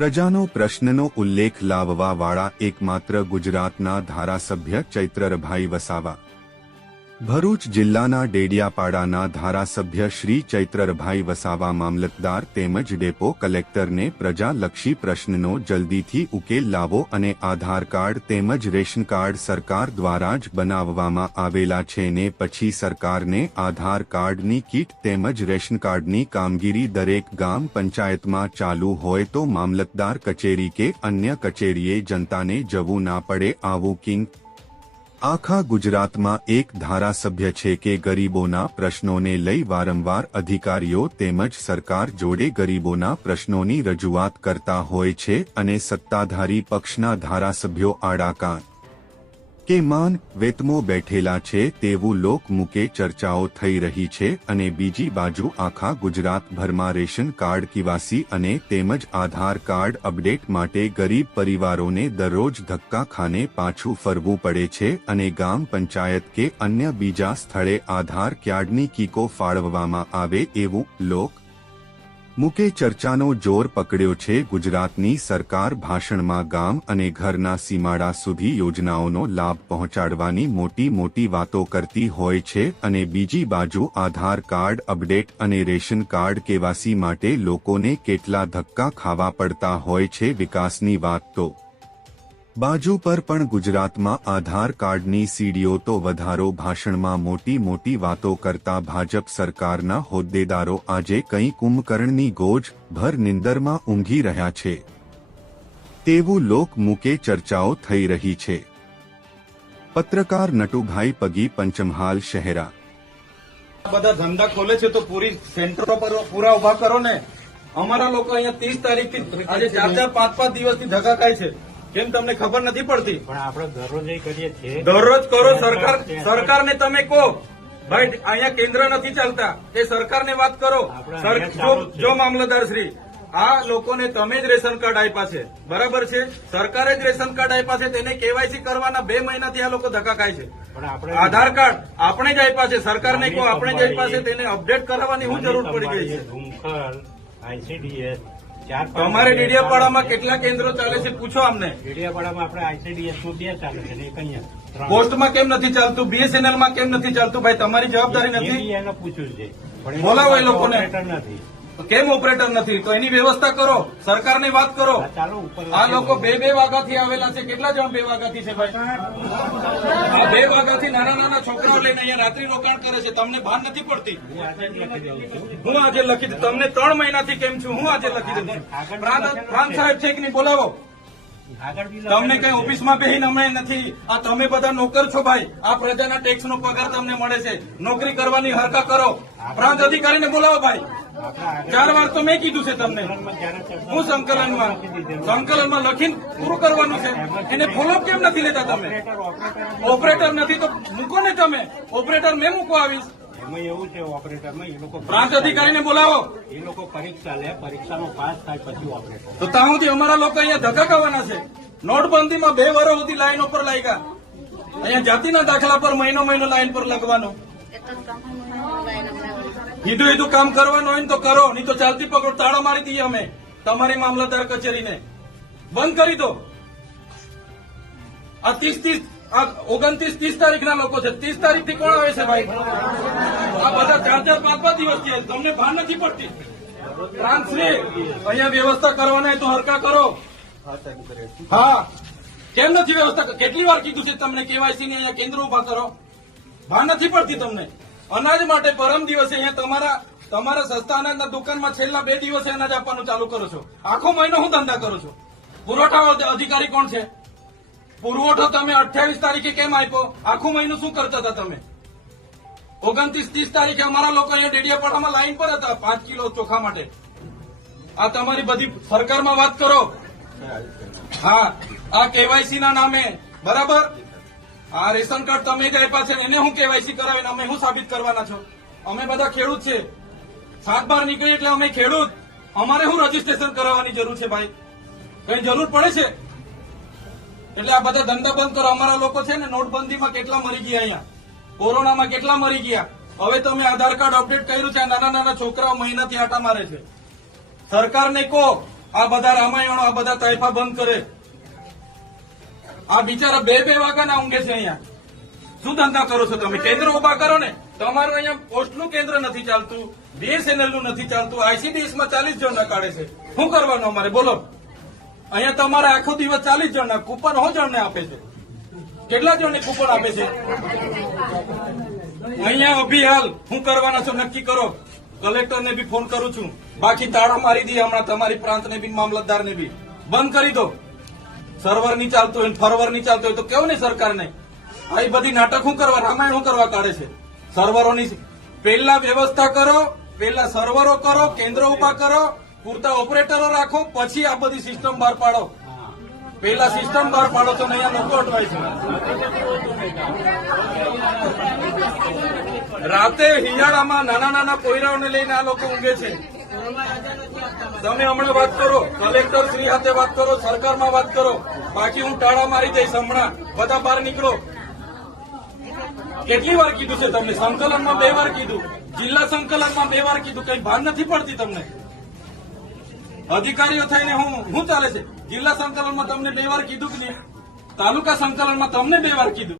પ્રજાનો પ્રશ્નનો ઉલ્લેખ લાવવા વાળા એકમાત્ર ગુજરાતના ધારાસભ્ય ચૈત્રરભાઈ વસાવા ભરૂચ જિલ્લાના ડેડિયાપાડાના ધારાસભ્ય શ્રી ચૈત્રભાઈ વસાવા મામલતદાર તેમજ ડેપો કલેક્ટરને પ્રજાલક્ષી પ્રશ્નનો જલ્દીથી ઉકેલ લાવો અને આધાર કાર્ડ તેમજ રેશન કાર્ડ સરકાર દ્વારા જ બનાવવામાં આવેલા છે ને પછી સરકારને આધાર કાર્ડની કીટ તેમજ રેશન કાર્ડની કામગીરી દરેક ગામ પંચાયતમાં ચાલુ હોય તો મામલતદાર કચેરી કે અન્ય કચેરીએ જનતાને જવું ના પડે આવું કિંગ આખા ગુજરાતમાં એક ધારાસભ્ય છે કે ગરીબોના પ્રશ્નોને લઈ વારંવાર અધિકારીઓ તેમજ સરકાર જોડે ગરીબોના પ્રશ્નોની રજૂઆત કરતા હોય છે અને સત્તાધારી પક્ષના ધારાસભ્યો આડાકાન કે માન વેતમો બેઠેલા છે તેવું લોક લોકમુકે ચર્ચાઓ થઈ રહી છે અને બીજી બાજુ આખા ગુજરાતભરમાં રેશન કાર્ડ કિવાસી અને તેમજ આધાર કાર્ડ અપડેટ માટે ગરીબ પરિવારોને દરરોજ ધક્કા ખાને પાછું ફરવું પડે છે અને ગામ પંચાયત કે અન્ય બીજા સ્થળે આધાર કાર્ડની કીકો ફાળવવામાં આવે એવું લોક મુકે ચર્ચાનો જોર પકડ્યો છે ગુજરાતની સરકાર ભાષણમાં ગામ અને ઘરના સીમાડા સુધી યોજનાઓનો લાભ પહોંચાડવાની મોટી મોટી વાતો કરતી હોય છે અને બીજી બાજુ આધાર કાર્ડ અપડેટ અને રેશન કાર્ડ કેવાસી માટે લોકોને કેટલા ધક્કા ખાવા પડતા હોય છે વિકાસની વાત તો બાજુ પર પણ ગુજરાતમાં આધાર કાર્ડની સીડીઓ તો વધારો ભાષણમાં મોટી મોટી વાતો કરતા ભાજપ સરકારના હોદ્દેદારો આજે કંઈ કુંભકર્ણની ગોજ ભર નિંદરમાં ઊંઘી રહ્યા છે તેવું લોક લોકમુકે ચર્ચાઓ થઈ રહી છે પત્રકાર નટુભાઈ પગી પંચમહાલ શહેરા બધા ધંધા ખોલે છે તો પૂરી સેન્ટરો પર પૂરા ઉભા કરો ને અમારા લોકો અહીંયા ત્રીસ તારીખથી આજે ચાર ચાર પાંચ પાંચ દિવસથી ધક્કા ખાય છે કેમ તમને ખબર નથી પડતી પણ આપણે દરરોજ કરીએ છીએ દરરોજ કરો સરકાર સરકારને તમે કહો ભાઈ અહીંયા કેન્દ્ર નથી ચાલતા એ સરકારને વાત કરો જો મામલતદાર શ્રી આ લોકોને તમે જ રેશન કાર્ડ આપ્યા છે બરાબર છે સરકારે જ રેશન કાર્ડ આપ્યા છે તેને કેવાયસી કરવાના બે મહિનાથી આ લોકો ધક્કા ખાય છે આધાર કાર્ડ આપણે જ આપ્યા છે સરકારને કહો આપણે જ આપ્યા છે તેને અપડેટ કરાવવાની હું જરૂર પડી ગઈ છે આઈસીડીએસ તમારે ડેડિયાપાડામાં કેટલા કેન્દ્રો ચાલે છે પૂછો અમને ડેડિયાપાડામાં આપણે આઈસીડીએસમાં ચાલે છે પોસ્ટમાં કેમ નથી ચાલતું બીએસએનએલ માં કેમ નથી ચાલતું ભાઈ તમારી જવાબદારી નથી એને પૂછ્યું છે બોલાવો એ લોકોને નથી કેમ ઓપરેટર નથી તો એની વ્યવસ્થા કરો સરકાર ની વાત કરો આ લોકો બે બે વાગ્યા થી આવેલા છે કેટલા જણ બે વાગાથી છે ભાઈ આ બે વાગાથી નાના નાના છોકરાઓ લઈને અહીંયા રાત્રિ રોકાણ કરે છે તમને ભાન નથી પડતી હું આજે લખી દઉં તમને ત્રણ મહિનાથી કેમ છું હું આજે લખી દઉં પ્રાંત સાહેબ છે કે નહીં બોલાવો તમને કઈ ઓફિસમાં બેહી નમાય નથી આ તમે બધા નોકર છો ભાઈ આ પ્રજાના નો પગાર તમને મળે છે નોકરી કરવાની હરકત કરો પ્રાંત અધિકારીને બોલાવો ભાઈ ચાર વાર તો મેં કીધું છે તમને હું સંકલનમાં સંકલનમાં લખીને પૂરું કરવાનું છે એને ફોલોઅપ કેમ નથી લેતા તમે ઓપરેટર નથી તો મૂકો ને તમે ઓપરેટર મેં મૂકો આવીશ એવું છે ઓપરેટરમાં એ લોકો પ્રાંત અધિકારીને બોલાવો એ લોકો પરીક્ષા લે પરીક્ષાનો પાસ થાય પછી ઓપરેટર તો ત્યાં સુધી અમારા લોકો અહીંયા ધક્કા ખાવાના છે નોટબંધીમાં બે વર્ષ સુધી લાઈન ઉપર લાગ્યા અહીંયા જાતિના દાખલા પર મહિનો મહિનો લાઈન પર લખવાનો સીધું સીધું કામ કરવાનું હોય ને તો કરો નહીં તો ચાલતી પકડો તાળો મારી દઈએ અમે તમારી મામલતદાર કચેરીને બંધ કરી દો આ ત્રીસ ત્રીસ આ ઓગણત્રીસ ત્રીસ તારીખના લોકો છે ત્રીસ તારીખથી કોણ આવે છે ભાઈ આ બધા ચાર ચાર પાંચ પાંચ દિવસ છે તમને ભાન નથી પડતી પ્રાંતશ્રી અહીંયા વ્યવસ્થા કરવાના તો હરકા કરો હા કેમ નથી વ્યવસ્થા કેટલી વાર કીધું છે તમને કેવાયસી ને અહીંયા કેન્દ્ર ઉભા કરો ભાન નથી પડતી તમને અનાજ માટે પરમ દિવસે અહીંયા તમારા તમારા સસ્તા અનાજના દુકાનમાં છેલ્લા બે દિવસે અનાજ આપવાનું ચાલુ કરો છો આખો મહિનો હું ધંધા કરું છું પુરવઠા અધિકારી કોણ છે પુરવઠો તમે અઠ્યાવીસ તારીખે કેમ આપ્યો આખું મહિનો શું કરતા હતા તમે ઓગણત્રીસ ત્રીસ તારીખે અમારા લોકો અહીંયા ડેડિયાપાડામાં લાઈન પર હતા પાંચ કિલો ચોખા માટે આ તમારી બધી સરકારમાં વાત કરો હા આ કેવાયસી ના નામે બરાબર આ રેશન કાર્ડ તમે જ આપ્યા છે એને હું કેવાયસી કરાવીને અમે શું સાબિત કરવાના છો અમે બધા ખેડૂત છે સાત બાર નીકળી એટલે અમે ખેડૂત અમારે શું રજીસ્ટ્રેશન કરાવવાની જરૂર છે ભાઈ કઈ જરૂર પડે છે એટલે આ બધા ધંધા બંધ કરો અમારા લોકો છે ને નોટબંધીમાં કેટલા મરી ગયા અહીંયા કોરોનામાં કેટલા મરી ગયા હવે તો તમે આધાર કાર્ડ અપડેટ કર્યું છે નાના નાના છોકરાઓ મહિનાથી આટા મારે છે સરકારને કહો આ બધા રામાયણો આ બધા તાઇફા બંધ કરે આ બિચારા બે બે વાગ્યાના ઊંઘે છે અહીંયા શું ધંધા કરો છો તમે કેન્દ્ર ઉભા કરો ને તમારું અહીંયા પોસ્ટનું કેન્દ્ર નથી ચાલતું બીએસએનએલ નું નથી ચાલતું આઈસીડીએસમાં ચાલીસ જણના કાઢે છે શું કરવાનું અમારે બોલો અહીંયા તમારે આખો દિવસ ચાલીસ જણ ના કૂપન હો જણને આપે છે કેટલા જણને કૂપન આપે છે અહીંયા અભી હાલ હું કરવાના છો નક્કી કરો કલેક્ટર ને બી ફોન કરું છું બાકી તાળા મારી દઈએ હમણાં તમારી પ્રાંતને બી મામલતદારને બી બંધ કરી દો સર્વર નહીં ચાલતું હોય ફરવર નહીં ચાલતું હોય તો કેવું નહીં સરકારને આ બધી નાટક શું કરવા રામાયણ શું કરવા કાઢે છે સર્વરોની પહેલા વ્યવસ્થા કરો પહેલા સર્વરો કરો કેન્દ્રો ઉભા કરો પૂરતા ઓપરેટરો રાખો પછી આ બધી સિસ્ટમ બહાર પાડો પહેલા સિસ્ટમ બહાર પાડો તો નહીં લોકો અટવાય છે રાતે હિયાળામાં નાના નાના કોયરાઓને લઈને આ લોકો ઊંઘે છે તમે હમણાં વાત કરો કલેક્ટર શ્રી સાથે વાત કરો સરકારમાં વાત કરો બાકી હું ટાળા મારી દઈશ હમણાં બધા બહાર નીકળો કેટલી વાર કીધું છે તમને સંકલનમાં બે વાર કીધું જિલ્લા સંકલનમાં બે વાર કીધું કઈ ભાન નથી પડતી તમને અધિકારીઓ થઈને હું શું ચાલે છે જિલ્લા સંકલનમાં તમને બે વાર કીધું કે તાલુકા સંકલનમાં તમને બે વાર કીધું